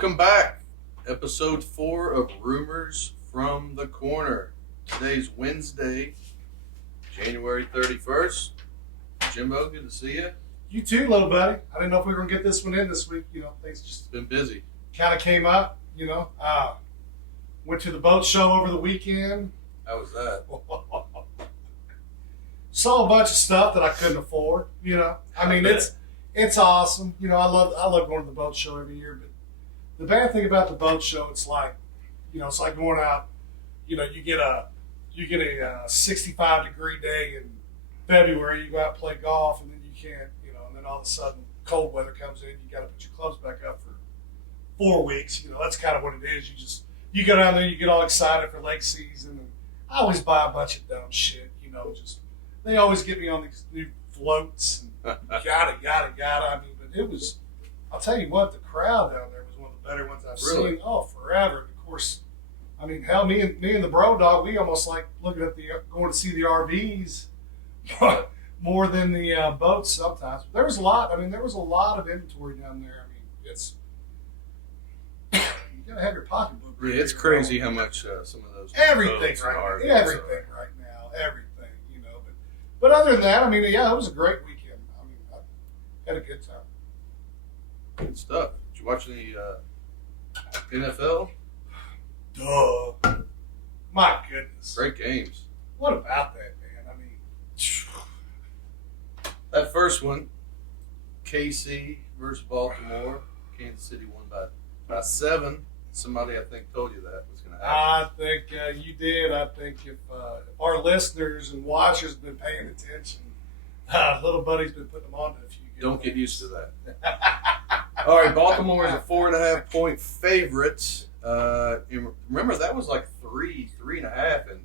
Welcome back. Episode 4 of Rumors from the Corner. Today's Wednesday, January 31st. Jimbo, good to see you. You too, little buddy. I didn't know if we were going to get this one in this week. Things just Been busy. kind of came up, Went to the boat show over the weekend. How was that? Saw a bunch of stuff that I couldn't afford, it's awesome. I love going to the boat show every year, but the bad thing about the boat show, it's like going out, you get a 65-degree day in February, you go out and play golf, and then you can't, and then all of a sudden cold weather comes in, you got to put your clubs back up for 4 weeks. That's kind of what it is. You go down there, you get all excited for lake season, and I always buy a bunch of dumb shit, they always get me on these new floats and yada. But it was, I'll tell you what, the crowd down there was one of the better ones I've seen. Oh, forever. And of course, hell, me and the bro dog, we almost like looking at going to see the RVs more than the boats sometimes. But there was a lot. There was a lot of inventory down there. It's you gotta have your pocketbook. Yeah, it's crazy how much some of those everything right now. Everything right now. Everything. But other than that, it was a great weekend. I had a good time. Good stuff. Did you watch any NFL? Duh. My goodness. Great games. What about that, man? That first one, KC versus Baltimore. Kansas City won by 7. Somebody, I think, told you that was going to happen. I think you did. I think if our listeners and watchers have been paying attention, little buddy's been putting them on to a few good Don't things. get used to that. All right, Baltimore is a 4.5-point favorite. Remember, that was like 3.5, and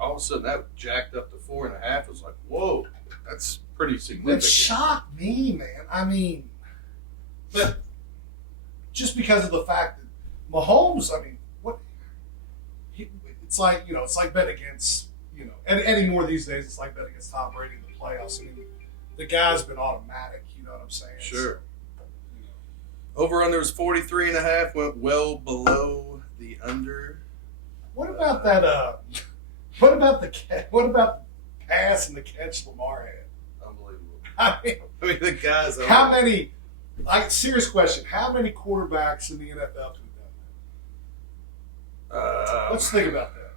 all of a sudden that jacked up to 4.5. It was like, whoa, that's pretty significant. It shocked me, man. But just because of the fact that Mahomes, it's like bet against, any more these days, it's like bet against Tom Brady in the playoffs. The guy's been automatic, you know what I'm saying? Sure. Over under was 43.5, went well below the under. What about that? What about the pass and the catch Lamar had? Unbelievable. The guys. How many? Serious question. How many quarterbacks in the NFL could have done that? Let's think about that.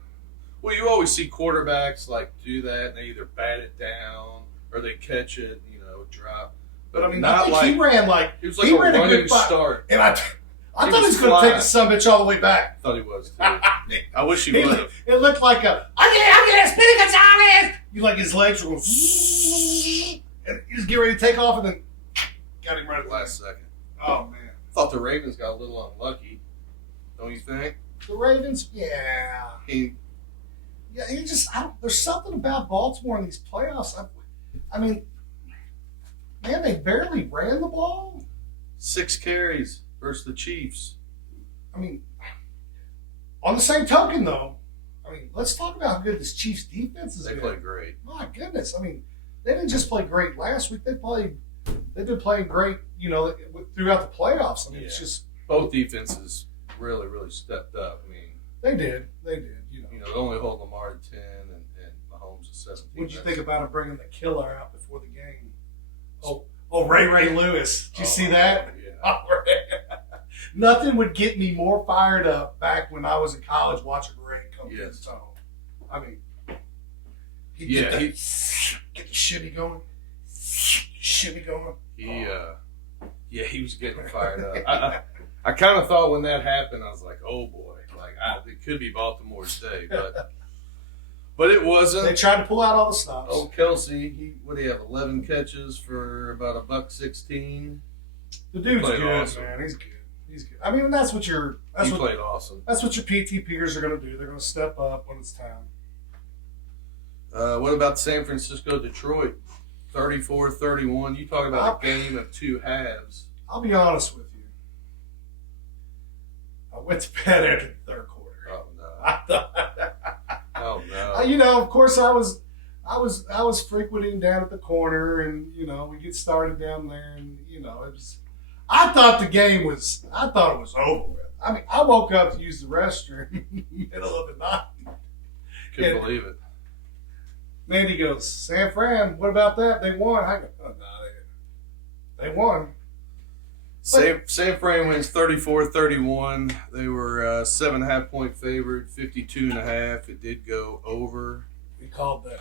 Well, you always see quarterbacks do that, and they either bat it down or they catch it, drop. But not I think he ran it was like a running start. And I thought he was going to take the summit all the way back. I thought he was too. I wish he would have. It looked like I'm getting Speedy Gonzalez. His legs were going, and he was getting ready to take off, and then got him right at the last second. Oh man! I thought the Ravens got a little unlucky. Don't you think? The Ravens, yeah. There's something about Baltimore in these playoffs. Man, they barely ran the ball. 6 carries versus the Chiefs. On the same token, though, let's talk about how good this Chiefs defense is. They played great. My goodness, they didn't just play great last week. They've been playing great, throughout the playoffs. It's just both defenses really, really stepped up. They did. They only hold Lamar to 10 and Mahomes to 17. What did you think about him bringing the killer out before the game? Ray Lewis. Did you see that? Yeah. Nothing would get me more fired up back when I was in college watching Ray come to the tone. He get the shimmy going. He was getting fired up. I kind of thought when that happened, I was like, oh boy, it could be Baltimore's day, but it wasn't. They tried to pull out all the stops. Oh, Kelsey, what do you have? 11 catches for about $116. The dude's good, awesome. Man. He's good. That's what he played awesome. That's what your PT peers are going to do. They're going to step up when it's time. What about San Francisco, Detroit? 34-31. You talk about a game of 2 halves. I'll be honest with you. I went to bed after the third quarter. Oh no! Oh no! Of course, I was frequenting down at the corner, and we get started down there, and it was. I thought it was over with. I mean, I woke up to use the restroom in the middle of the night. Couldn't believe it. Then he goes, San Fran, what about that? They won. I go, oh, no, they won. San Fran wins 34-31. They were 7.5 point favorite, 52.5. It did go over. We called that.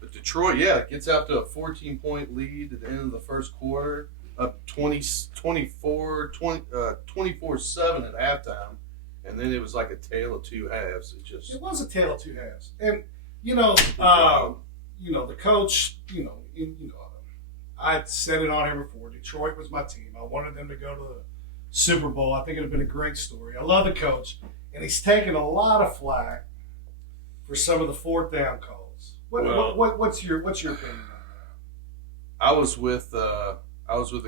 But Detroit, gets out to a 14-point lead at the end of the first quarter, up 24-7 at halftime. And then it was like a tale of two halves. It was a tale of two halves. And, the coach, I said it on here before. Detroit was my team. I wanted them to go to the Super Bowl. I think it would have been a great story. I love the coach, and he's taken a lot of flack for some of the fourth down calls. What's your opinion on that? I was with a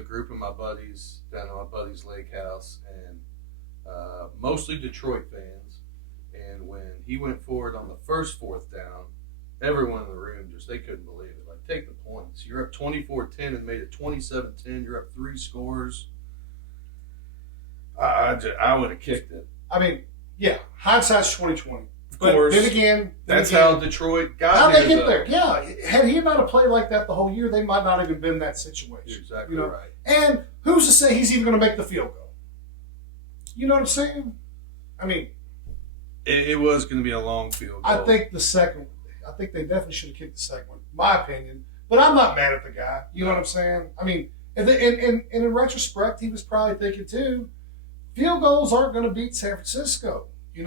group of my buddies down at my buddy's lake house, and mostly Detroit fans. And when he went forward on the first fourth down, everyone in the room they couldn't believe it. Like, take the points. You're up 24-10 and made it 27-10. You're up 3 scores. I would have kicked it. I mean, yeah, hindsight's 20/20. Of course. Then again, how Detroit got how they get there. Yeah, had he not have played like that the whole year, they might not even been in that situation. You're exactly right. And who's to say he's even going to make the field goal? You know what I'm saying? I mean, it was going to be a long field goal. I think they definitely should have kicked the second one, my opinion. But I'm not mad at the guy. You know what I'm saying? I mean, and in retrospect, he was probably thinking too, field goals aren't going to beat San Francisco. I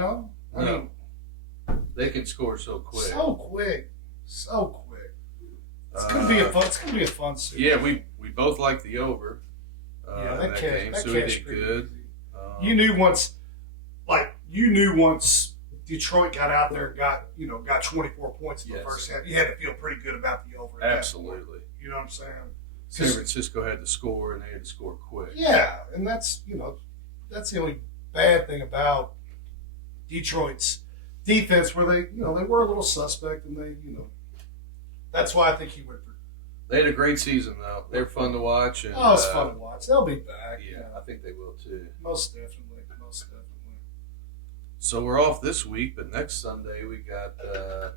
mean, they can score so quick. So quick. It's gonna be a fun season. Yeah, we both like the over. That game, so we did good. You knew once Detroit got out there and got 24 points in the first half, you had to feel pretty good about the over. Absolutely. You know what I'm saying? San Francisco had to score, and they had to score quick. Yeah, and that's the only bad thing about Detroit's defense, where they were a little suspect, and that's why I think he would. They had a great season, though. They're fun to watch. And, it's fun to watch. They'll be back. Yeah, I think they will too. Most definitely. So we're off this week, but next Sunday we got the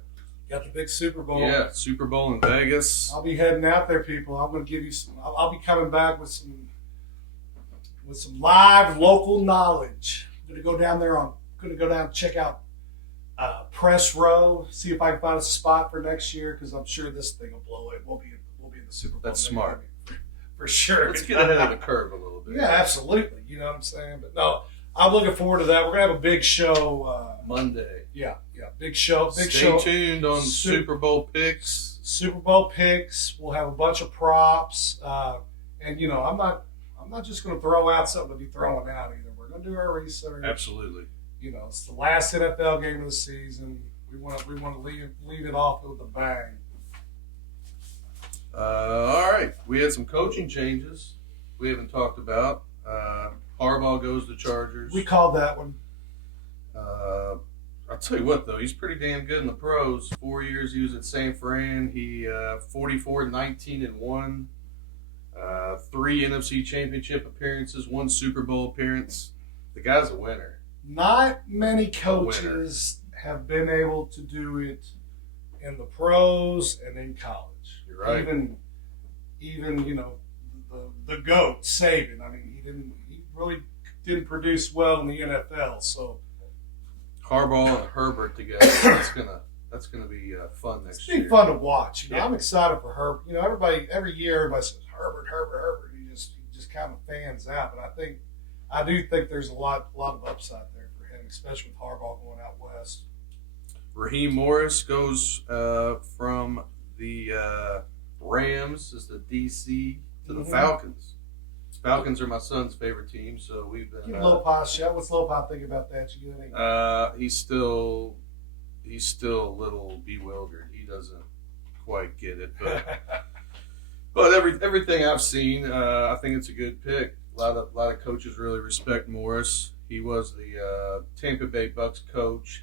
big Super Bowl. Yeah, Super Bowl in Vegas. I'll be heading out there, people. I'm going to give you some. I'll be coming back with some live local knowledge. I'm going to go down there. And check out press row. See if I can find a spot for next year, because I'm sure this thing will blow it. We'll be in the Super Bowl. That's smart. For sure. Let's get ahead of the curve a little bit. Yeah, absolutely. You know what I'm saying? But no, I'm looking forward to that. We're gonna have a big show Monday. Yeah, big show. Stay tuned on Super Bowl picks. Super Bowl picks. We'll have a bunch of props, and I'm not just gonna throw out something to be throwing out either. We're gonna do our research. Absolutely. It's the last NFL game of the season. We want to leave it off with a bang. All right, we had some coaching changes we haven't talked about. Harbaugh goes to Chargers. We called that one. I'll tell you what, though, he's pretty damn good in the pros. 4 years he was at San Fran. He 44-19-1, 3 NFC Championship appearances, 1 Super Bowl appearance. The guy's a winner. Not many coaches have been able to do it in the pros and in college. You're right. Even the GOAT, Saban. I mean, he really didn't produce well in the NFL. So Harbaugh and Herbert together, that's gonna be fun next year. It's fun to watch. I'm excited for Herbert. Every year everybody says Herbert. He just kind of fans out. But I do think there's a lot of upside there for him, especially with Harbaugh going out west. Raheem Morris goes from the Rams as the DC to the Falcons. Falcons are my son's favorite team, so we've been. Give Lopez a shot. What's Lopez think about that? You get any? He's still a little bewildered. He doesn't quite get it, but everything I've seen, I think it's a good pick. A lot of coaches really respect Morris. He was the Tampa Bay Bucks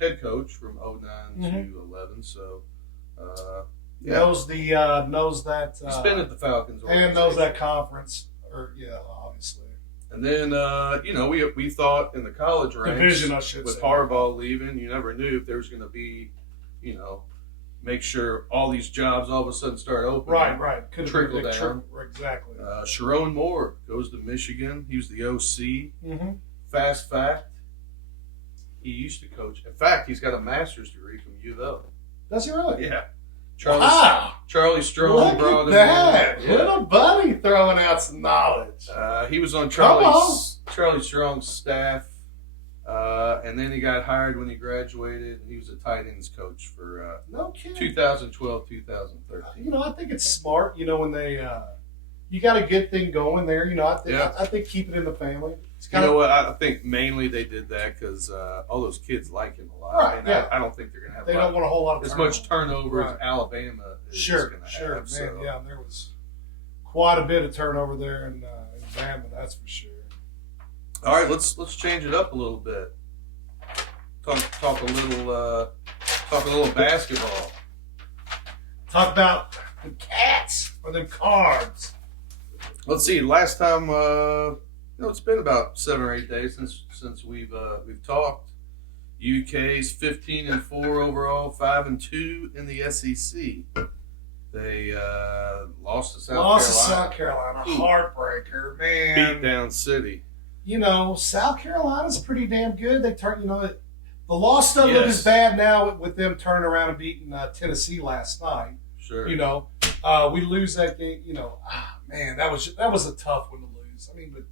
head coach from 2009 to 2011. So knows that he's been at the Falcons and knows that conference Obviously. And then, we thought in the college ranks, Division, I should with say. Harbaugh leaving, you never knew if there was going to be, make sure all these jobs all of a sudden start opening. Right. Could Trickle down. Exactly. Sharon Moore goes to Michigan. He was the OC. Mm-hmm. Fast fact, he used to coach. In fact, he's got a master's degree from U of L. Does he really? Yeah. Charlie Strong Look brought at him that. in. Yeah. Little buddy throwing out some knowledge. He was on Come Charlie Strong's staff, and then he got hired when he graduated. He was a tight ends coach for No kidding. 2012, 2013. I think it's smart. When they, you got a good thing going there. I think keep it in the family. It's You know what? I think mainly they did that because all those kids like him a lot. Right, And yeah. I don't think they're going to have They don't want a whole lot of as turnover. much turnover as Right. Alabama is Sure, going to sure, have. man. So. Yeah, and there was quite a bit of turnover there in Bama. That's for sure. All right, let's change it up a little bit. Talk a little basketball. Talk about the Cats or the Cards. Let's see. Last time, it's been about 7 or 8 days since we've talked. UK's 15-4 overall, 5-2 in the SEC. They lost to South Carolina. Ooh. Heartbreaker, man. Beat down City. South Carolina's pretty damn good. They turn, the loss doesn't look Yes. as bad now with them turning around and beating Tennessee last night. Sure. We lose that game. Man, that was a tough one to lose. I mean, but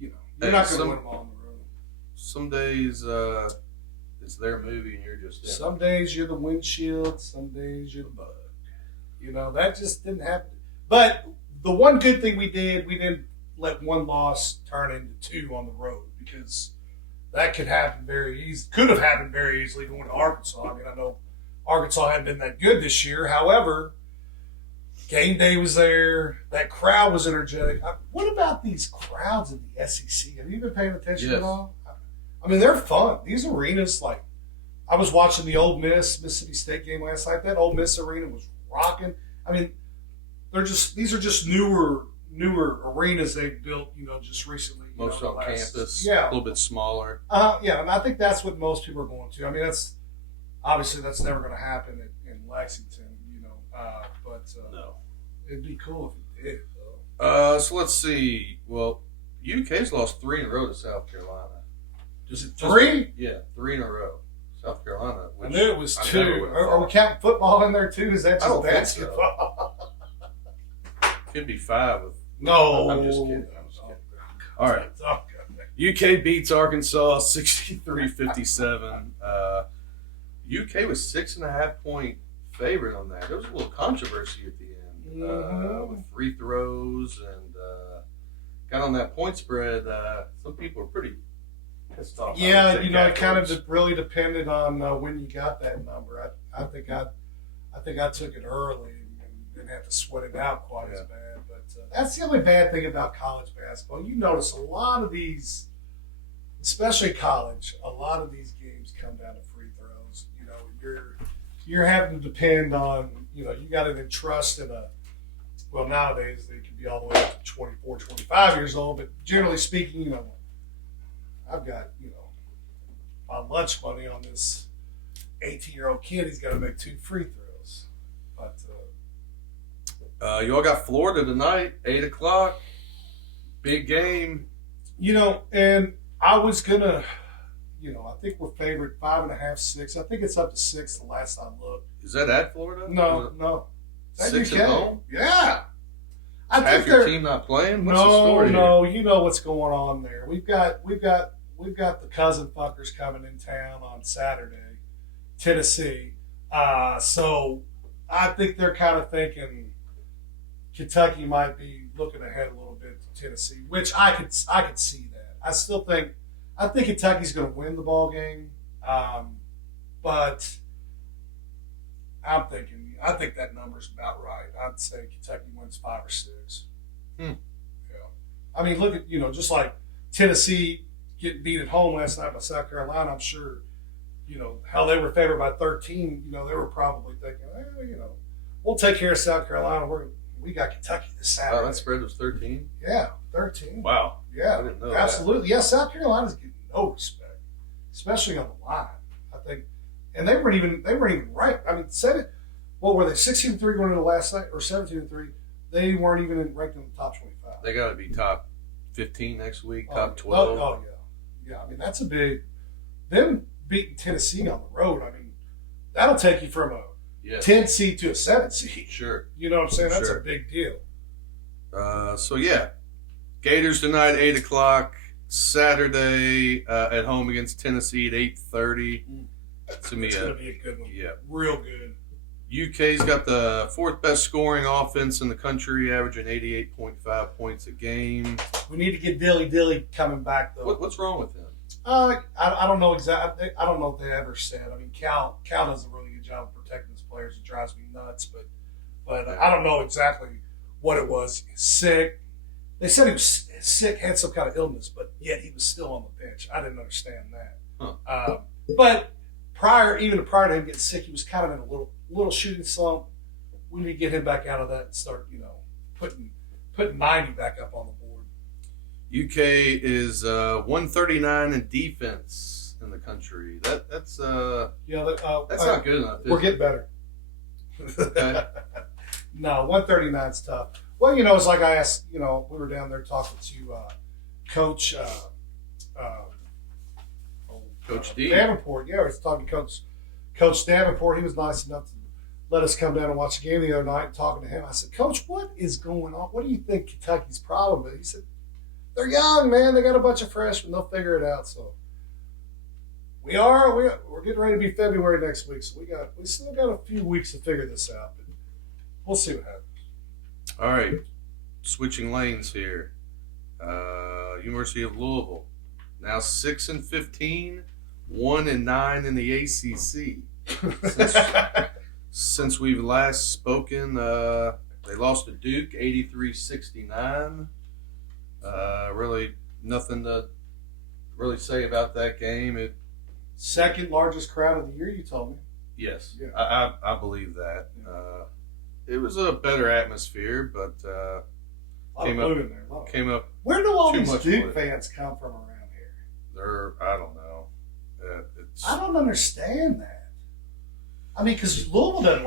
you're not going to win them all on the road. Some days it's their movie and you're just Some days you're the windshield. Some days you're the bug. That just didn't happen. But the one good thing we didn't let one loss turn into two on the road because that could happen very easily. Could have happened very easily going to Arkansas. I mean, I know Arkansas hadn't been that good this year. However, game day was there. That crowd was energetic. What about these crowds in the SEC? Have you been paying attention Yes. at all? I mean, they're fun. These arenas, I was watching the Ole Miss Mississippi State game last night. That Ole Miss arena was rocking. I mean, these are just newer arenas they've built, just recently. most on campus. Yeah. A little bit smaller. And I think that's what most people are going to. I mean, that's never going to happen in Lexington, but No. it'd be cool if it did, though. So let's see. Well, UK's lost 3 in a row to South Carolina. Is it 3? Yeah, 3 in a row. South Carolina. I knew it was I 2. never would've Are we thought. counting football in there too? Is that I just don't think basketball? Could be 5 with. No. I'm just kidding. All right. Okay. UK beats Arkansas 63-57. UK was 6.5 point favorite on that. There was a little controversy at the end with free throws and got on that point spread. Some people were pretty pissed off. Yeah, it kind of really depended on when you got that number. I think I took it early and didn't have to sweat it out quite as bad. But that's the only bad thing about college basketball. You notice a lot of these, especially college, a lot of these games come down to free throws. You're having to depend on, you got to entrust in well, nowadays they can be all the way up to 24, 25 years old, but generally speaking, I've got, my lunch money on this 18-year-old kid. He's got to make 2 free throws. But you all got Florida tonight, 8 o'clock. Big game. And I was gonna, I think we're favored 5.5, 6. I think it's up to 6 the last I looked. Is that at Florida? No. Is that 6 UK? at home? Yeah. I Half think your they're team not playing? What's the story here? no. You know what's going on there. We've got the cousin fuckers coming in town on Saturday, Tennessee. So I think they're kind of thinking Kentucky might be looking ahead a little bit to Tennessee, which I could see that. I think Kentucky's going to win the ball game, but I think that number's about right. I'd say Kentucky wins 5 or 6. Yeah. I mean, look at just like Tennessee getting beat at home last night by South Carolina. I'm sure how they were favored by 13. They were probably thinking, we'll take care of South Carolina. we got Kentucky this Saturday. Oh, that spread was 13? Yeah, 13. Wow. Yeah, I didn't know absolutely. Yeah, South Carolina's getting no respect, especially on the line. I think, and they weren't even ranked. I mean, what were they? 16-3 going into the last night, or 17-3? They weren't even ranked in the top 25. They got to be top 15 next week, top 12. Oh yeah. I mean, that's a big. Them beating Tennessee on the road. I mean, that'll take you from a 10 seed to a 7 seed. Sure. You know what I'm saying? That's Sure. a big deal. So yeah, Gators tonight 8 o'clock. Saturday at home against Tennessee at 8:30. It's going to be a good one. Yeah, real good. UK's got the fourth best scoring offense in the country, averaging 88.5 points a game. We need to get Dilly coming back though. What's wrong with him? I don't know exactly. I don't know if they ever said. I mean, Cal does a really good job of protecting his players. It drives me nuts, but I don't know exactly what it was. Sick. They said he was sick, had some kind of illness, but yet he was still on the bench. I didn't understand that. Huh. But prior to him getting sick, he was kind of in a little shooting slump. We need to get him back out of that and start, putting 90 back up on the board. UK is 139 in defense in the country. That's not good enough. We're getting better. Okay. No, 139's tough. Well, it's like I asked. We were down there talking to Coach D. Davenport. Yeah, we was talking to Coach Davenport. He was nice enough to let us come down and watch the game the other night. And talking to him, I said, "Coach, what is going on? What do you think Kentucky's problem is?" He said, "They're young, man. They got a bunch of freshmen. They'll figure it out." So we're getting ready to be February next week. So we still got a few weeks to figure this out, but we'll see what happens. All right, switching lanes here. University of Louisville now 6-15, 1-9 in the ACC. Since we've last spoken, they lost to Duke 83-69. Really nothing to really say about that game. Second largest crowd of the year, you told me. Yes, Yeah. I believe that. It was a better atmosphere, but came up. Where do all these Duke wood. fans come from around here? I don't know. I don't understand that. I mean, because Louisville doesn't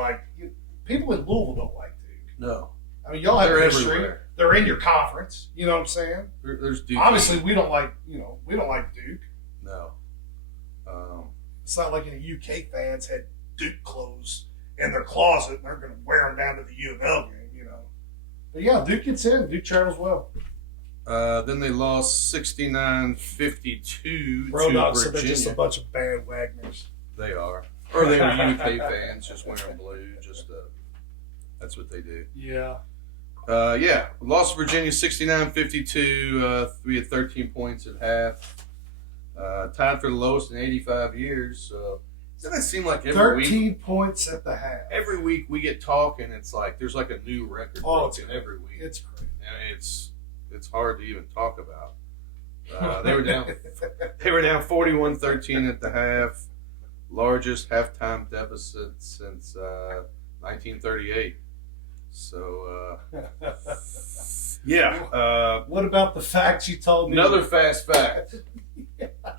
people in Louisville don't like Duke. No. I mean, y'all have They're history. everywhere. They're in your conference. You know what I'm saying? There's Duke. Obviously, we don't like Duke. No. It's not like any UK fans had Duke clothes in their closet and they're going to wear them down to the U of L game, But yeah, Duke gets in. Duke travels well. Then they lost 69-52 to Roanoke, so Virginia. they're just a bunch of bandwagoners. They are. Or they were UK fans just wearing blue. That's what they do. Yeah. Lost to Virginia 69-52. We had 13 points at half. Tied for the lowest in 85 years. So doesn't it seem like every 13 week? points at the half. Every week we get talking, it's like there's like a new record broken every week. It's crazy. And it's hard to even talk about. They were down 41-13 at the half. Largest halftime deficit since 1938. So what about the facts you told me? another fast fact.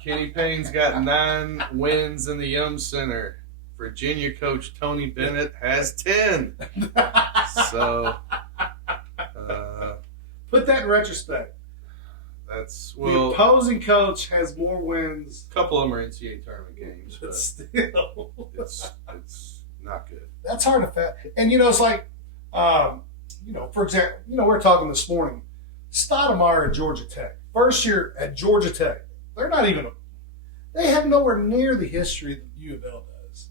Kenny Payne's got 9 wins in the Yum Center. Virginia coach Tony Bennett has 10. So put that in retrospect. The opposing coach has more wins. A couple of them are NCAA tournament games, But still, it's not good. That's hard to fact. And it's like, for example, we're talking this morning. Stoudemire at Georgia Tech, first year at Georgia Tech. They have nowhere near the history that U of L does,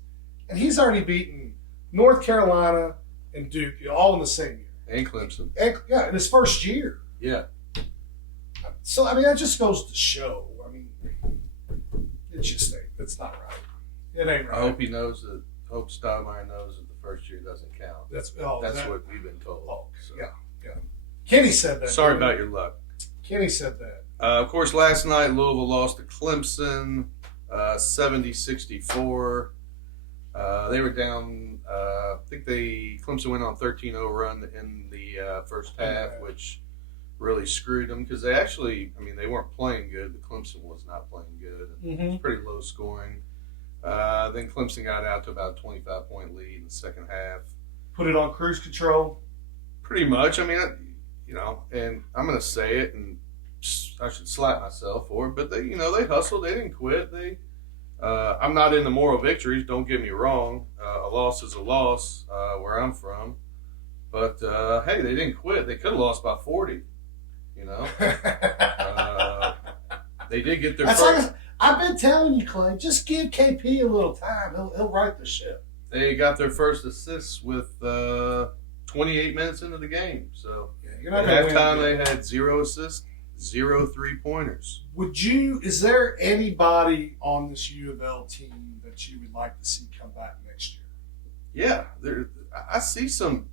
and he's already beaten North Carolina and Duke all in the same year. And Clemson. In his first year. Yeah. So, that just goes to show. It's not right. It ain't right. I hope Stoudemire knows that the first year doesn't count. That's what we've been told. Oh, so. Yeah. Kenny said that. Sorry about your luck. Kenny said that. Of course, last night Louisville lost to Clemson, 70-64. They were down. I think Clemson went on 13-0 run in the first half, which really screwed them because they actually, they weren't playing good, but Clemson was not playing good. It was pretty low scoring. Then Clemson got out to about a 25-point lead in the second half. Put it on cruise control. Pretty much. And I'm going to say it, and I should slap myself for it, but they hustled. They didn't quit. I'm not into moral victories. Don't get me wrong. A loss is a loss where I'm from. But hey, they didn't quit. They could have lost by 40. They did get their first. I've been telling you, Clay. Just give KP a little time. He'll right the ship. They got their first assists with 28 minutes into the game. So at halftime they had 0 assists, 0 3-pointers. Is there anybody on this U of L team that you would like to see come back next year? Yeah, I see some.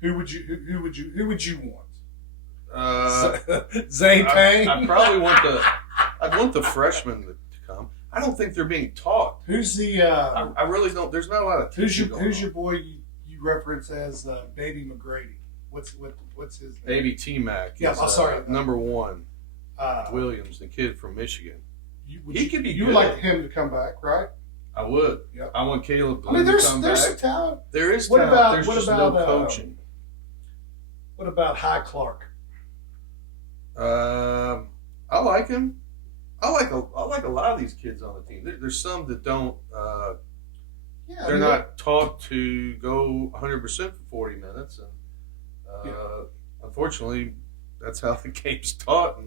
Who would you want? Zay Payne. I probably want the freshmen to come. I don't think they're being taught. Who's the? I really don't. There's not a lot of. Who's your boy you reference as Baby McGrady? What's his name? Baby T-Mac. Yeah, sorry. Number 1. Williams, the kid from Michigan. He could be. You would like him to come back, right? I would. Yep. I want Caleb Blue to come back. There's some talent. There is talent. There's just no coaching. What about High Clark? I like him. I like a lot of these kids on the team. There's some that don't. They're not taught to go 100% for 40 minutes, and unfortunately, that's how the game's taught.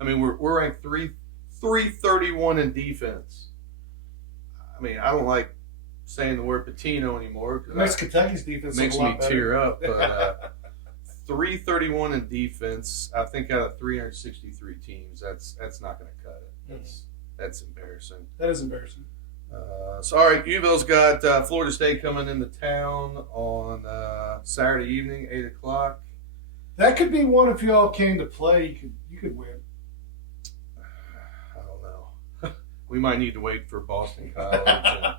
And we're ranked 331 in defense. I don't like saying the word Patino anymore because Kentucky's defense makes me tear up. But 331 in defense, I think out of 363 teams, that's not going to cut it. That's embarrassing. That is embarrassing. All right, U of L's got Florida State coming into town on Saturday evening, 8 o'clock. That could be one if you all came to play. You could win. I don't know. We might need to wait for Boston College and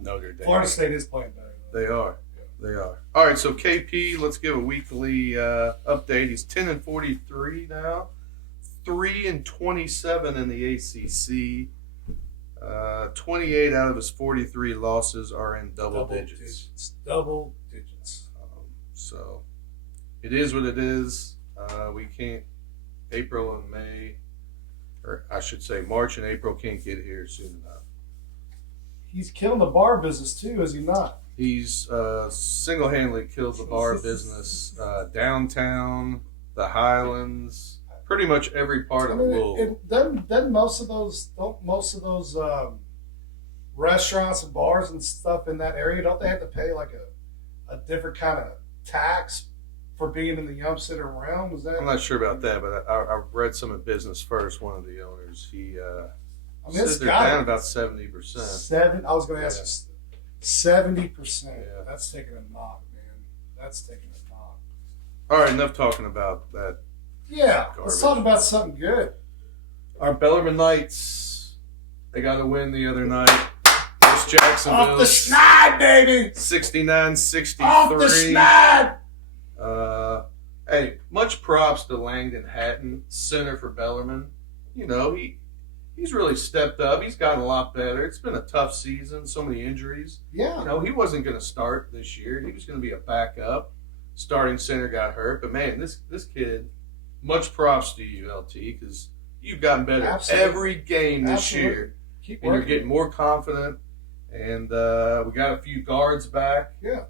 Notre Dame. Florida State is playing better. They are. They are. All right, so KP, let's give a weekly update. He's 10-43 now, 3-27 in the ACC. 28 out of his 43 losses are in double digits. Double digits. So it is what it is. We can't. April and May, or I should say March and April, can't get here soon enough. He's killing the bar business too, is he not? He's single-handedly killed the bar business downtown, the Highlands, pretty much every part of Louisville. Doesn't most of those restaurants and bars and stuff in that area, don't they have to pay like a different kind of tax for being in the Yum Center realm? I'm not sure about that, but I read some of Business First. One of the owners, he said they're down about 70%. I was going to ask you. 70%. Yeah. That's taking a knock, man. That's taking a knock. All right, enough talking about that. Yeah, garbage. Let's talk about something good. Our Bellarmine Knights, they got a win the other night. It's Jacksonville. Off the schneid, baby. 69-63. Off the schneid. Hey, much props to Langdon Hatton, center for Bellarmine. He's really stepped up. He's gotten a lot better. It's been a tough season, so many injuries. Yeah. He wasn't going to start this year. He was going to be a backup. Starting center got hurt. But, man, this kid, much props to you, LT, because you've gotten better every game this year. Keep working. And you're getting more confident. And we got a few guards back. Yeah.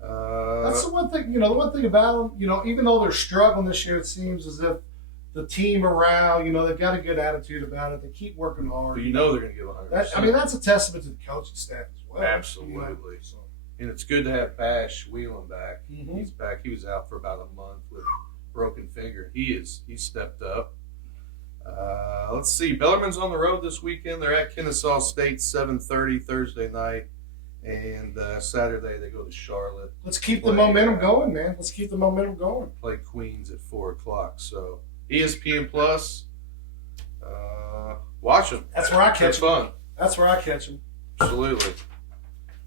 That's the one thing, the one thing about them, even though they're struggling this year, it seems as if the team around, they've got a good attitude about it. They keep working hard. But they're going to give 100%. That's a testament to the coaching staff as well. Absolutely. And it's good to have Bash Whelan back. Mm-hmm. He's back. He was out for about a month with broken finger. He's stepped up. Let's see. Bellarmine's on the road this weekend. They're at Kennesaw State, 7:30 Thursday night. And Saturday they go to Charlotte. Let's keep the momentum going, man. Let's keep the momentum going. Play Queens at 4 o'clock. So ESPN Plus, watch them. That's where I catch them. Fun. That's where I catch them. Absolutely.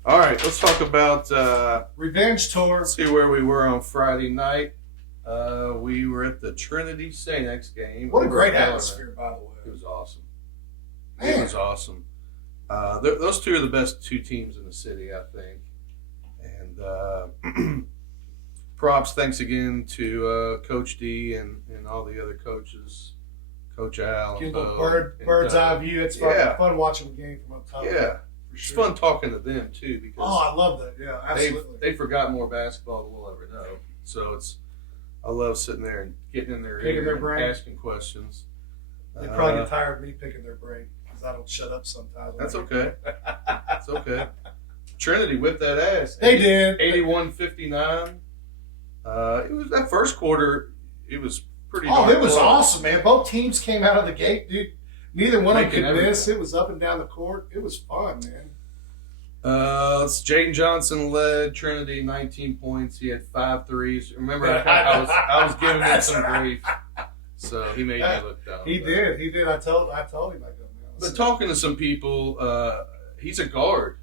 All right, let's talk about Revenge tour. let's see where we were on Friday night. We were at the Trinity St. X game. What a great Bellarmine. atmosphere, by the way. It was awesome. Man. It was awesome. Those two are the best two teams in the city, I think. And props, thanks again to Coach D and all the other coaches, Coach Al. Give and a Bo, bird's and, eye view. It's fun watching the game from up top. Yeah. For It's sure. fun talking to them, too, because Oh, I love that. Yeah, absolutely. they've forgotten more basketball than we'll ever know. So I love sitting there and getting in their Picking ear their and brain. asking questions. They probably get tired of me picking their brain because I don't shut up sometimes. That's okay. That's okay. Trinity whipped that ass. They did. 81-59. It was that first quarter. It was pretty. Oh, darn it was close. awesome, man. Both teams came out of the gate, dude. Neither one of them Making could miss. everything. It was up and down the court. It was fun, man. Jaden Johnson led Trinity 19 points. He had 5 threes. Remember, I was giving him some grief, so he made me look down. He did. I told him I go, man. But talking to some people, he's a guard,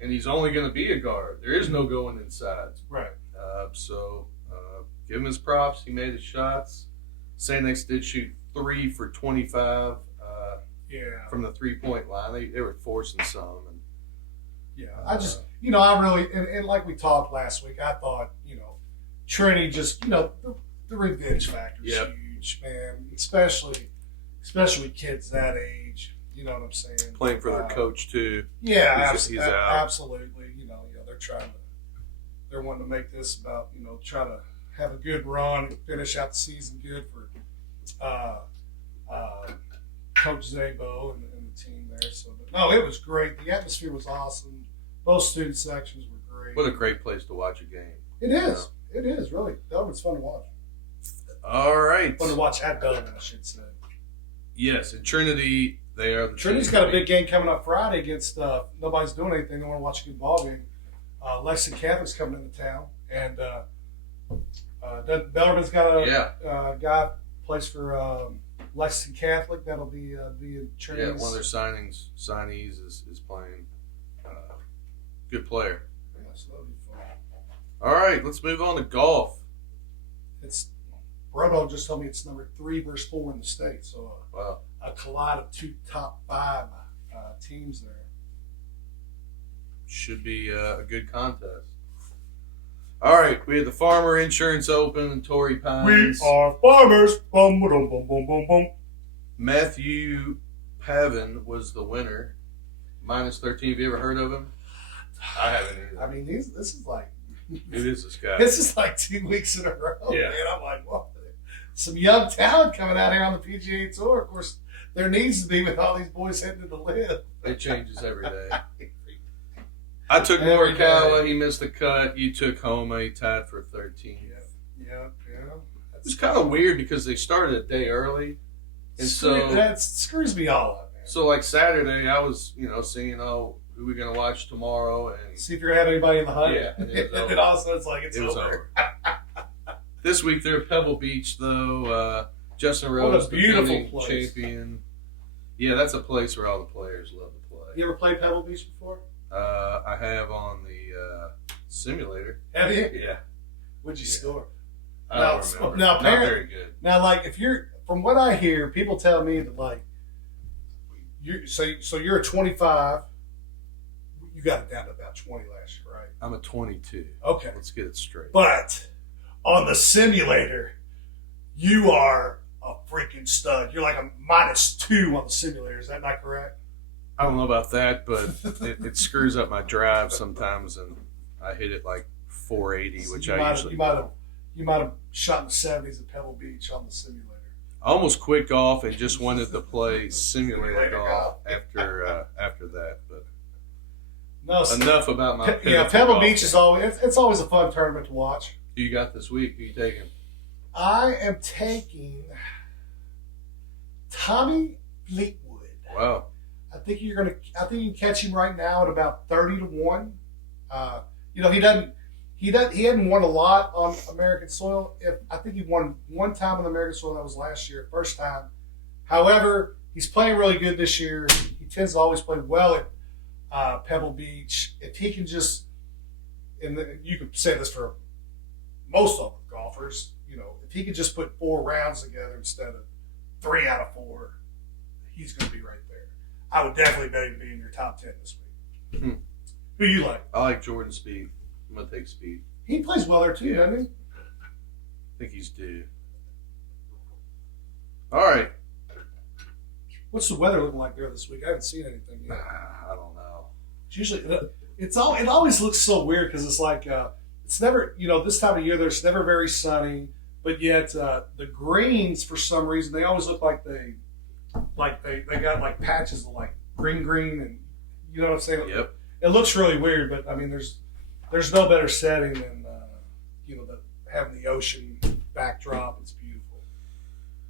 and he's only going to be a guard. There is no going inside. Right. So give him his props. He made his shots. St. X did shoot 3 for 25 from the 3-point line. They were forcing some. And, I just, I really, and like we talked last week, I thought, Trinity just, the revenge factor is huge, man. Especially kids that age. You know what I'm saying? playing for their coach, too. Yeah, He's out. absolutely. They're wanting to make this about, try to have a good run and finish out the season good for Coach Zabo and the team there. So, but no, it was great. The atmosphere was awesome. Both student sections were great. What a great place to watch a game. It is. It is, really. That was fun to watch. All right. Fun to watch at Bellarmine, I should say. Yes, and Trinity, they are the Trinity's team got a to big beat. game coming up Friday against nobody's doing anything. They want to watch a good ball game. Lexington Catholic's coming into town, and Bellarmine's got a guy plays for Lexington Catholic. That'll be in Trinity's. Yeah, one of their signees is playing. Good player. Yeah, so that'll be fun. All right, let's move on to golf. It's Brodo just told me it's number 3 versus 4 in the state. So Wow. a collide of 2 top 5 teams there. Should be a good contest. All right, we had the Farmer Insurance Open in Torrey Pines. We are farmers. Boom, boom, boom, boom, boom, boom. Matthew Pavin was the winner. -13. Have you ever heard of him? I haven't either. I mean, this is like It is this guy. this is like 2 weeks in a row, Yeah. man. I'm like, what? Some young talent coming out here on the PGA Tour. Of course, there needs to be with all these boys heading to the live. It changes every day. I took Every Morikawa. day. He missed the cut. You took Homa. He tied for 13th. Yeah. It was kind of weird because they started a day early. And so that screws me all up, man. So like Saturday, I was, seeing, who we going to watch tomorrow. And See if you're going to have anybody in the hunt. Yeah, and it was and then all of a sudden it's like, it was over. This week they're at Pebble Beach, though. Justin What a Rose, beautiful defending place. champion. Yeah, that's a place where all the players love to play. You ever played Pebble Beach before? I have on the simulator. Have you? Yeah. What'd you Yeah. score? I don't remember. now, Not parent- very good. Now, like, if you're, from what I hear, people tell me that, like, so you're a 25. You got it down to about 20 last year, right? I'm a 22. Okay. Let's get it straight. But on the simulator, you are a freaking stud. You're like a -2 on the simulator. Is that not correct? I don't know about that, but it screws up my drive sometimes, and I hit it like 480, which you I might usually you might have shot in the 70s at Pebble Beach on the simulator. I almost quit golf and just wanted to play simulator Simulator golf after that. But No, enough about my Pebble golf. Beach is always it's always a fun tournament to watch. Who you got this week? Who you taking? I am taking Tommy Fleetwood. Wow. I think you can catch him right now at about 30-1. He hadn't won a lot on American soil. I think he won one time on American soil. That was last year, first time. However, he's playing really good this year. He tends to always play well at Pebble Beach. If he can just, and you could say this for most of the golfers, if he could just put 4 rounds together instead of 3 out of 4, he's going to be right there. I would definitely bet him to be in your top 10 this week. Who do you like? I like Jordan Speed. I'm going to take Speed. He plays well there too, doesn't he? I think he's due. All right. What's the weather looking like there this week? I haven't seen anything yet. I don't know. It's usually it always looks so weird because it's like it's never this time of year there's never very sunny, but yet the greens for some reason they always look like they got like patches of like green and you know what I'm saying? Yep. It looks really weird, but I mean there's no better setting than having the ocean backdrop. It's beautiful.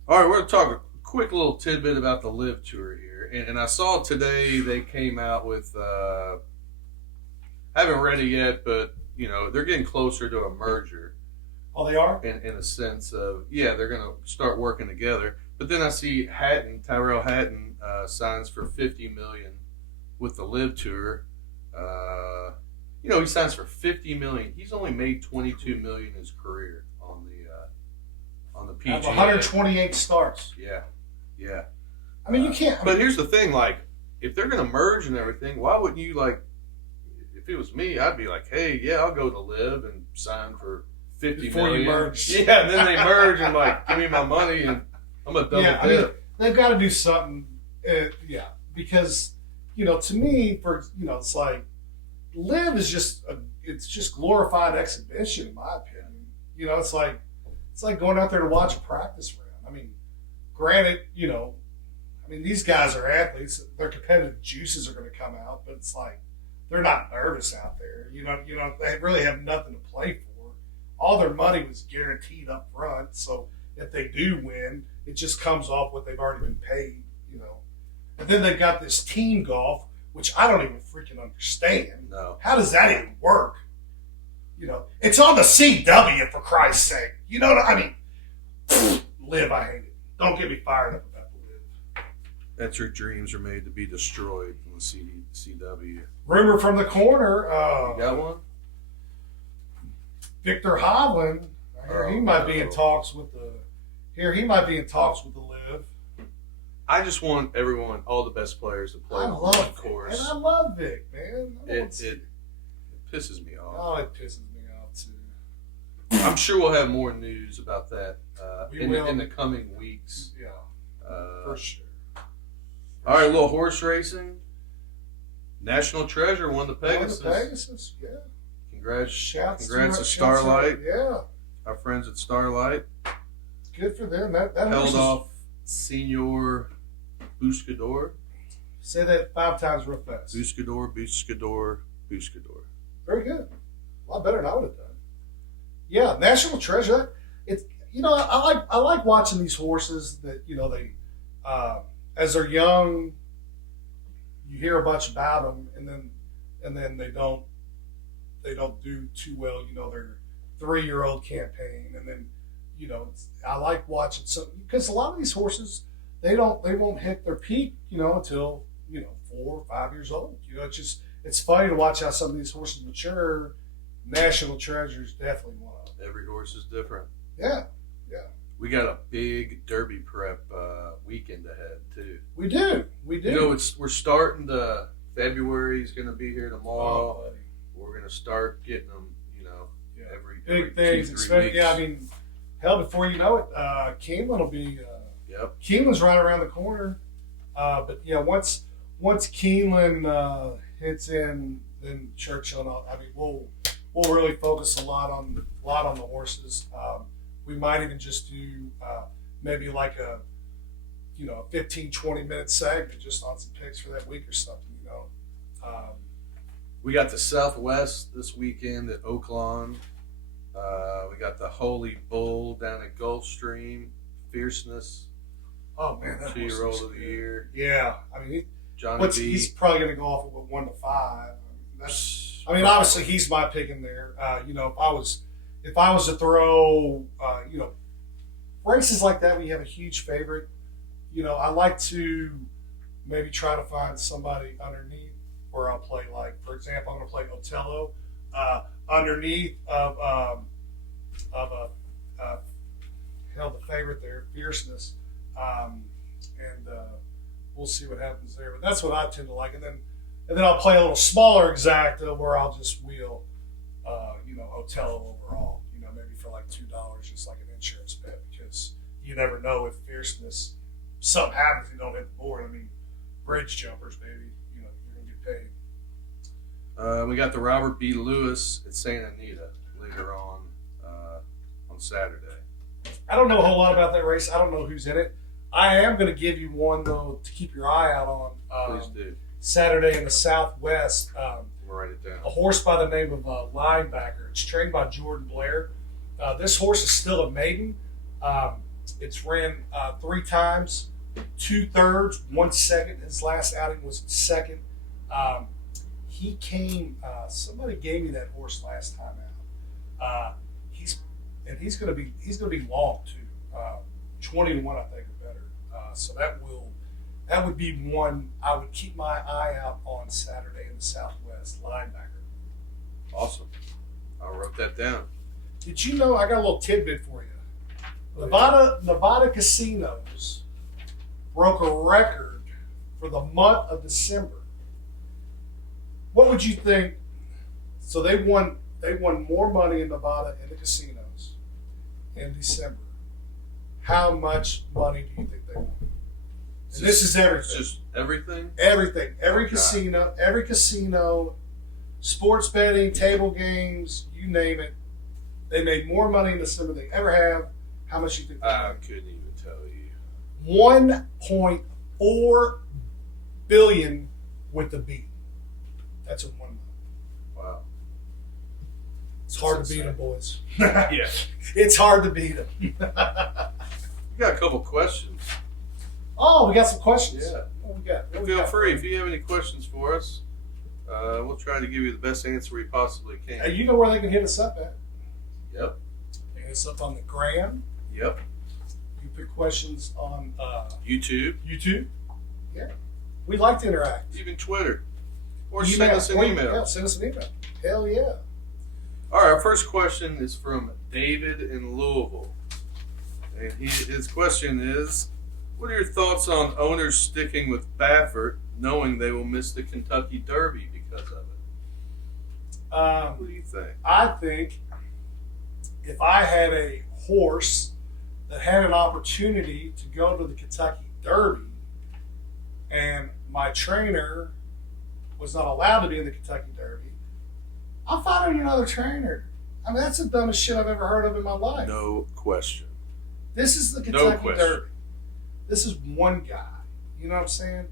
All right, we're going to talk a quick little tidbit about the Live Tour here. And I saw today they came out with, haven't read it yet, but, they're getting closer to a merger. Oh, they are? In a sense of, they're going to start working together. But then I see Tyrell Hatton signs for $50 million with the Live Tour. He signs for $50 million. He's only made $22 million in his career on the PGA. 128 starts. Yeah. I mean, you can't. But here's the thing: like, if they're going to merge and everything, why wouldn't you like? If it was me, I'd be like, hey, I'll go to Live and sign for $50 million. You merge. Yeah, and then they merge and like, give me my money and I'm a double dip. I mean, they've got to do something. Because to me, it's like. Live is just glorified exhibition, in my opinion. It's like going out there to watch a practice round. I mean, granted, these guys are athletes. Their competitive juices are going to come out, but it's like they're not nervous out there. They really have nothing to play for. All their money was guaranteed up front, so if they do win, it just comes off what they've already been paid. And then they've got this team golf, which I don't even freaking understand. No. How does that even work? It's on the CW, for Christ's sake. You know what I mean? Live, I hate it. Don't get me fired up about the Live. That's your dreams are made to be destroyed from the CW. Rumor from the corner. You got one? Victor Hovland. He might be in talks with the Live. I just want all the best players to play on the course. And I love Vic, man. It pisses me off. Oh, it pisses me off too. I'm sure we'll have more news about that in the coming weeks. Yeah, for sure. All right, a little horse racing. National Treasure won the Pegasus. Yeah. Congrats to Starlight. Yeah. Our friends at Starlight. Good for them. That held off Senior Buscador. Say that 5 times real fast. Buscador. Very good. A lot better than I would have done. Yeah, National Treasure. It's I like watching these horses that they as they're young, you hear a bunch about them, and then they don't do too well. Their 3-year-old campaign, and then I like watching something because a lot of these horses they won't hit their peak until 4 or 5 years old. It's funny to watch how some of these horses mature. National Treasure is definitely one of them. Every horse is different. Yeah. We got a big Derby prep weekend ahead too. We do. We're starting to. February's going to be here tomorrow. Oh, we're going to start getting them. Every big things. 2-3 weeks. Hell, before you know it, Keeneland will be. Yep. Keeneland's right around the corner. But once Keeneland hits in, then Churchill. We'll really focus a lot on the horses. We might even just do maybe like a 15-20 minute segment just on some picks for that week or something. We got the Southwest this weekend at Oaklawn. We got the Holy Bull down at Gulfstream. Fierceness. Oh man, that 2-year-old of the year. Yeah, Johnny B. He's probably going to go off with 1 to 5. Obviously he's my pick in there. If I was to throw, races like that, when you have a huge favorite, I like to maybe try to find somebody underneath, where I'll play, like, for example, I'm going to play Otello underneath of held the favorite there, Fierceness, and we'll see what happens there. But that's what I tend to like, and then I'll play a little smaller exacta where I'll just wheel, Otello overall, maybe for like $2, just like an insurance bet, because you never know if Fierceness something happens, you don't hit the board. I mean, bridge jumpers, baby, you're gonna get paid. We got the Robert B. Lewis at Santa Anita later on Saturday. I don't know a whole lot about that race. I don't know who's in it. I am going to give you one, though, to keep your eye out on. Please do. Saturday in the Southwest. We'll write it down. A horse by the name of Linebacker. It's trained by Jordan Blair. This horse is still a maiden. It's ran 3 times, 2/3, 1 second. His last outing was second. He came. Somebody gave me that horse last time out. He's going to be long too. 20 to 1, I think, or better. So that would be one I would keep my eye out on Saturday in the Southwest. Linebacker. Awesome. I wrote that down. Did you know? I got a little tidbit for you. Nevada casinos broke a record for the month of December. What would you think? So they won more money in Nevada in the casinos in December. How much money do you think they won? And this is everything. Just everything? Everything. Every God. casino, sports betting, table games, you name it. They made more money in December than they ever have. How much do you think they I made? couldn't even tell you. 1.4 billion with the B. That's in 1 month. Wow. It's hard to beat them, boys. Yeah. It's hard to beat them. We got a couple questions. Oh, we got some questions. Yeah. What we got? What we Feel got? free. If you have any questions for us, we'll try to give you the best answer we possibly can. Hey, you know where they can hit us up at? Yep. They hit us up on the gram. Yep. You put questions on YouTube. YouTube. Yeah. We like to interact. Even Twitter. Or Email. send us an email. Yeah, send us an email. Hell yeah. All right, our first question is from David in Louisville. And his question is, what are your thoughts on owners sticking with Baffert knowing they will miss the Kentucky Derby because of it? What do you think? I think if I had a horse that had an opportunity to go to the Kentucky Derby and my trainer was not allowed to be in the Kentucky Derby, I'll find another trainer. I mean, that's the dumbest shit I've ever heard of in my life. No question. This is the No Kentucky question. Derby. This is one guy. You know what I'm saying?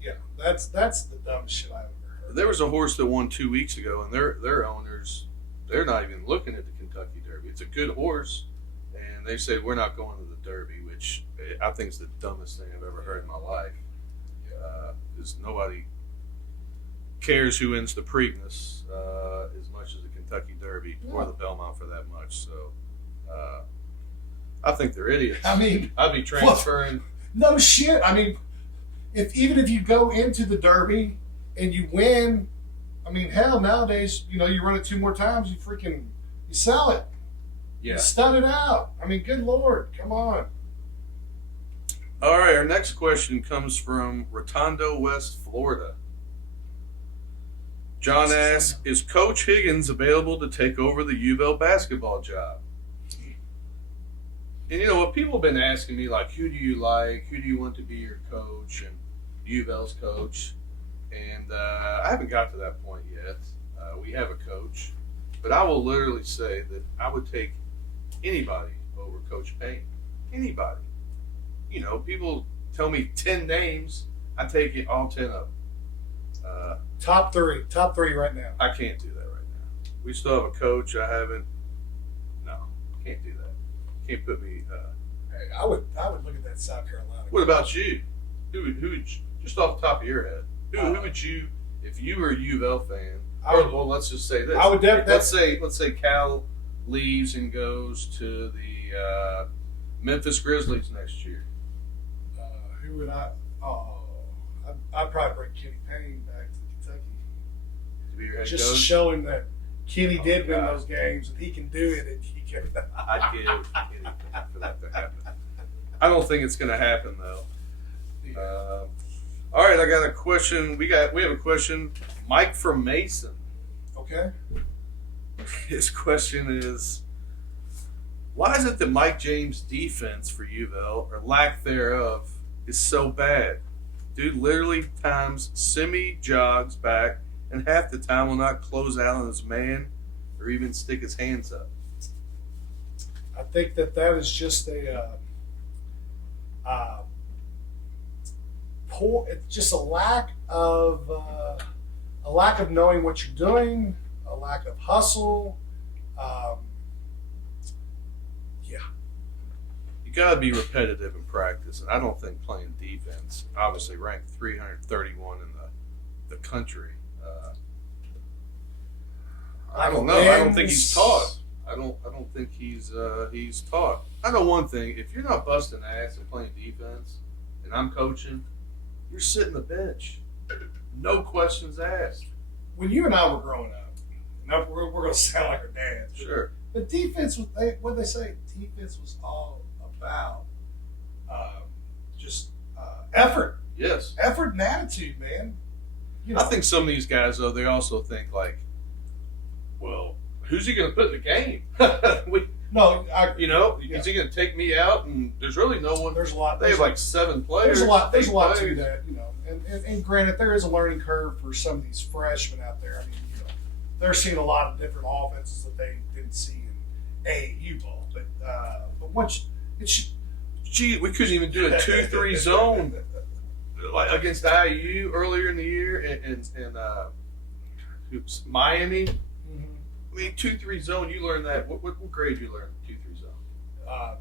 Yeah, that's the dumbest shit I've ever heard. There was a horse that won 2 weeks ago, and their owners, they're not even looking at the Kentucky Derby. It's a good horse, and they say we're not going to the Derby, which I think is the dumbest thing I've ever heard in my life. Because nobody cares who wins the Preakness as much as the Kentucky Derby or the Belmont for that much. So I think they're idiots. I mean, I'd be transferring. No shit. I mean, even if you go into the Derby and you win, I mean, hell, nowadays, you run it 2 more times, you sell it. Yeah. You stud it out. I mean, good Lord, come on. All right, our next question comes from Redondo, West Florida. John asks, is Coach Higgins available to take over the U of L basketball job? And you know what? People have been asking me, like, who do you like? Who do you want to be your coach? And U of L's coach. And I haven't got to that point yet. We have a coach. But I will literally say that I would take anybody over Coach Payne. Anybody. People tell me 10 names. I take it all 10 of them. Top three right now. I can't do that right now. We still have a coach. I haven't. No, can't do that. Can't put me. Hey, I would look at that South Carolina. What about you? Who would just off the top of your head? Who would you, if you were a U of L fan? Well, let's just say this. I would definitely. Let's say Cal leaves and goes to the Memphis Grizzlies next year. Who would I? Oh, I'd probably bring Kenny Payne back to Kentucky. To be your head Just to coach? show him that Kenny did win God. those games and he can do it and he can. I'd give anything for that to happen. I don't think it's going to happen though. All right, I got a question. We have a question. Mike from Mason. Okay. His question is, why is it that Mike James' defense for UVille, or lack thereof, is so bad? Dude literally times semi-jogs back and half the time will not close out on his man or even stick his hands up. I think that is just it's just a lack of knowing what you're doing, a lack of hustle. You got to be repetitive in practice, and I don't think playing defense, obviously ranked 331 in the country. I don't know. I don't think he's taught. I don't think he's taught. I know one thing: if you're not busting ass and playing defense, and I'm coaching, you're sitting the bench, no questions asked. When you and I were growing up, now we're going to sound like our dads. Sure. But defense was what they say. Defense was all about just effort. Yes. Effort and attitude, man. You know, I think some of these guys, though, they also think like, well, who's he going to put in the game? Is he going to take me out? And there's really no one. There's a lot. They have like 7 players. There's a lot players. to that, you know. And granted, there is a learning curve for some of these freshmen out there. I mean, you know, they're seeing a lot of different offenses that they didn't see in AAU ball. But once Gee, we couldn't even do a 2-3 zone like against IU earlier in the year, and Miami. Mm-hmm. I mean, 2-3 zone. You learn that. What grade you learn 2-3 zone?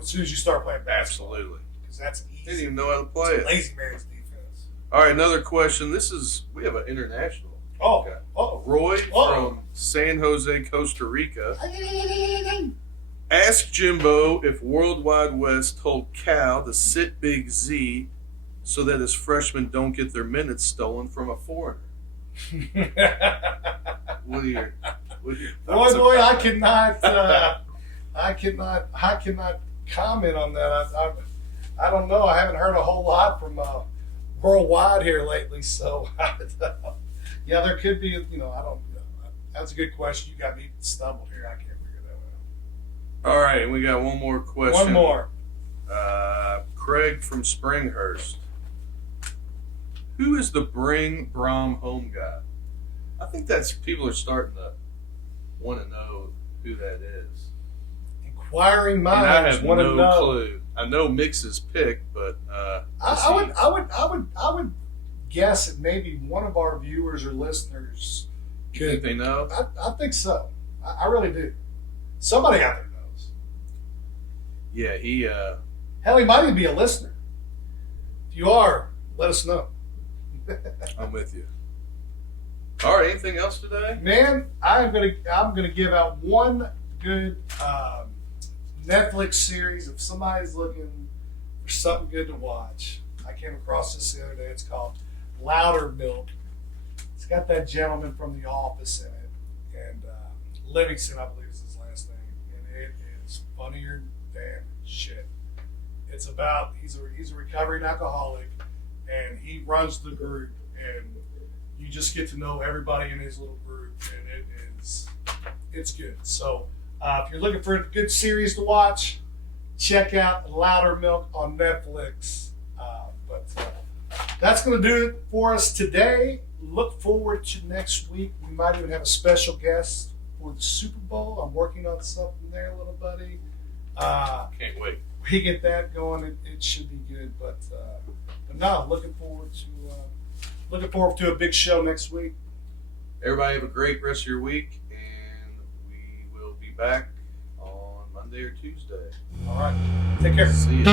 As soon as you start playing basketball, Absolutely, because that's easy. They didn't even know how to play it. Lazy man's defense. All right, another question. We have an international. Oh, Okay. oh, Roy Oh. from San Jose, Costa Rica. Ask Jimbo if World Wide West told Cal to sit Big Z so that his freshmen don't get their minutes stolen from a foreigner. What are your thoughts boy, about I cannot comment on that. I don't know. I haven't heard a whole lot from worldwide here lately, so yeah, there could be. You know, I don't. That's a good question. You got me stumbled here. I can't figure that All right, we got one more out. question. One more. Craig from Springhurst. Who is the Bring Brom home guy? I think people are starting to want to know who that is. Inquiring And I minds have want to no know. clue. I know Mix's pick, but I would guess that maybe one of our viewers or listeners you think they know? I think so. I really do. Somebody out there knows. Yeah, he. Hell, he might even be a listener. If you are, let us know. I'm with you. All right. Anything else today? Man, I'm gonna give out one good Netflix series if somebody's looking for something good to watch. I came across this the other day. It's called Louder Milk. It's got that gentleman from The Office in it, and Livingston, I believe, is his last name, and it is funnier than shit. It's about he's a recovering alcoholic, and he runs the group, and you just get to know everybody in his little group, and it's good. So if you're looking for a good series to watch, check out Louder Milk on Netflix. But that's going to do it for us today. Look forward to next week. We might even have a special guest for the Super Bowl. I'm working on something there, little buddy. Can't wait. We get that going, it should be good. But no, looking forward to a big show next week. Everybody have a great rest of your week, and we will be back on Monday or Tuesday. All right, take care. See you.